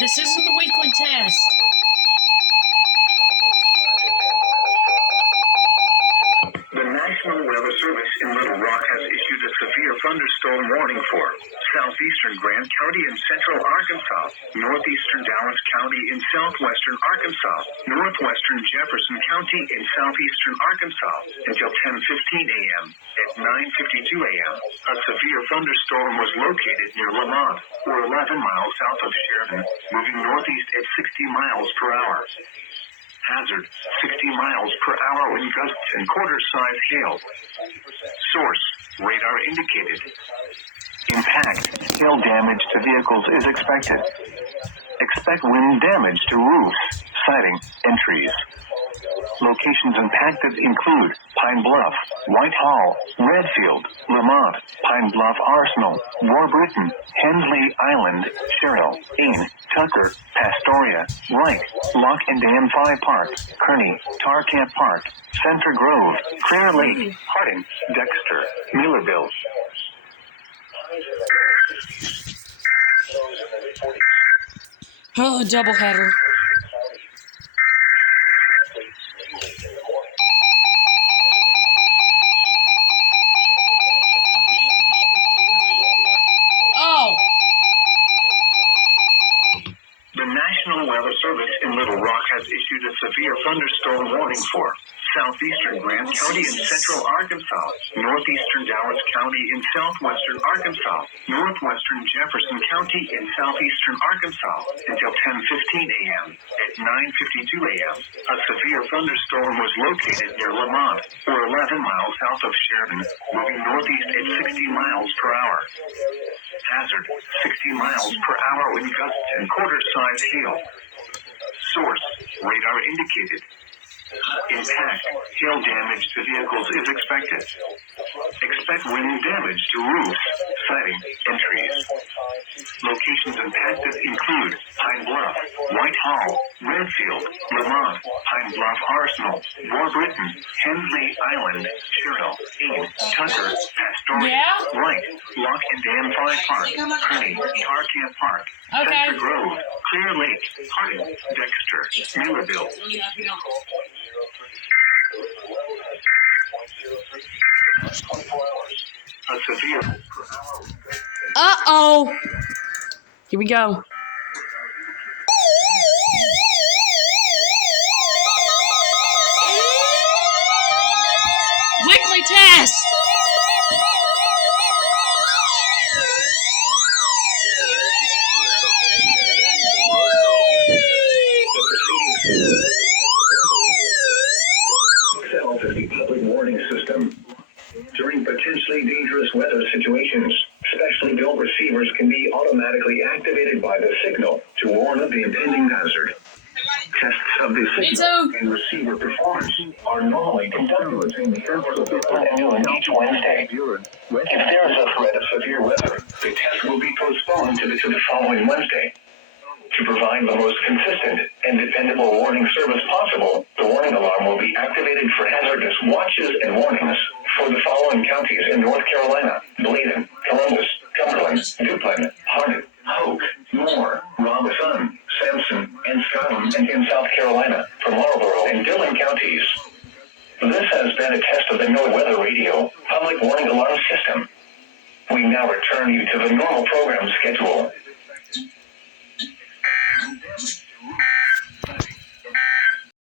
This isn't the weekly test. The National Weather Service in Little Rock has issued a severe thunderstorm warning for southeastern Grant County in central Arkansas, northeastern Dallas County in southwestern Arkansas, northwestern Jefferson County in southeastern Arkansas until 10:15 a.m. At 9:52 a.m., a severe thunderstorm was located near Lamont, or 11 miles south of Sheridan, moving northeast at 60 miles per hour. Hazard, 60 miles per hour wind gusts and quarter-size hail. Source, radar indicated. Impact, hail damage to vehicles is expected. Expect wind damage to roofs, siding, and trees. Locations impacted include Pine Bluff, Whitehall, Redfield, Lamont, Pine Bluff Arsenal, Warburton, Hensley Island, Sherrill, Ain, Tucker, Pastoria, Wright, Lock and Dam 5 Park, Kearney, Tar Camp Park, Center Grove, Clear Lake, Harding, Dexter, Millerville. Oh, doubleheader. Oh. The National Weather Service in Little Rock has issued a severe thunderstorm warning for southeastern Grant County in central Arkansas, northeastern Dallas County in southwestern Arkansas, northwestern Jefferson County in southeastern Arkansas until 10:15 a.m. At 9:52 a.m., a severe thunderstorm was located near Lamont, or 11 miles south of Sheridan, moving northeast at 60 miles per hour. Hazard, 60 miles per hour wind gusts and quarter-size hail. Source, radar indicated. Impact, hail damage to vehicles is expected. Expect wind damage to roofs, siding, and trees. Locations impacted include Pine Bluff, Whitehall, Redfield, Lamont, Pine Bluff Arsenal, Warburton, Hensley Island, Sherrill, Ain, Tucker, Pastoria, Wright, Lock and Dam 5 Park, Kearney, Tar Camp Park, Center Grove, Clear Lake, Harding, Dexter, Millerville. A severe. Uh-oh. Here we go. Weekly test. The public warning system. During potentially dangerous weather situations, specially built receivers can be automatically activated by the signal to warn of the impending hazard. Tests of the signal and receiver performance are normally conducted between the hours of 1 and noon each Wednesday. If there is a threat of severe weather, the test will be postponed to the following Wednesday. To provide the most consistent and dependable warning service possible, the warning alarm will be activated for hazardous watches and warnings for the following counties in North Carolina: Bladen, Columbus, Cumberland, Duplin, Hardin, Hoke, Moore, Robeson, Sampson, and Scotland, and in South Carolina for Marlborough and Dillon counties. This has been a test of the NOAA Radio Public Warning Alarm System. We now return you to the normal program schedule.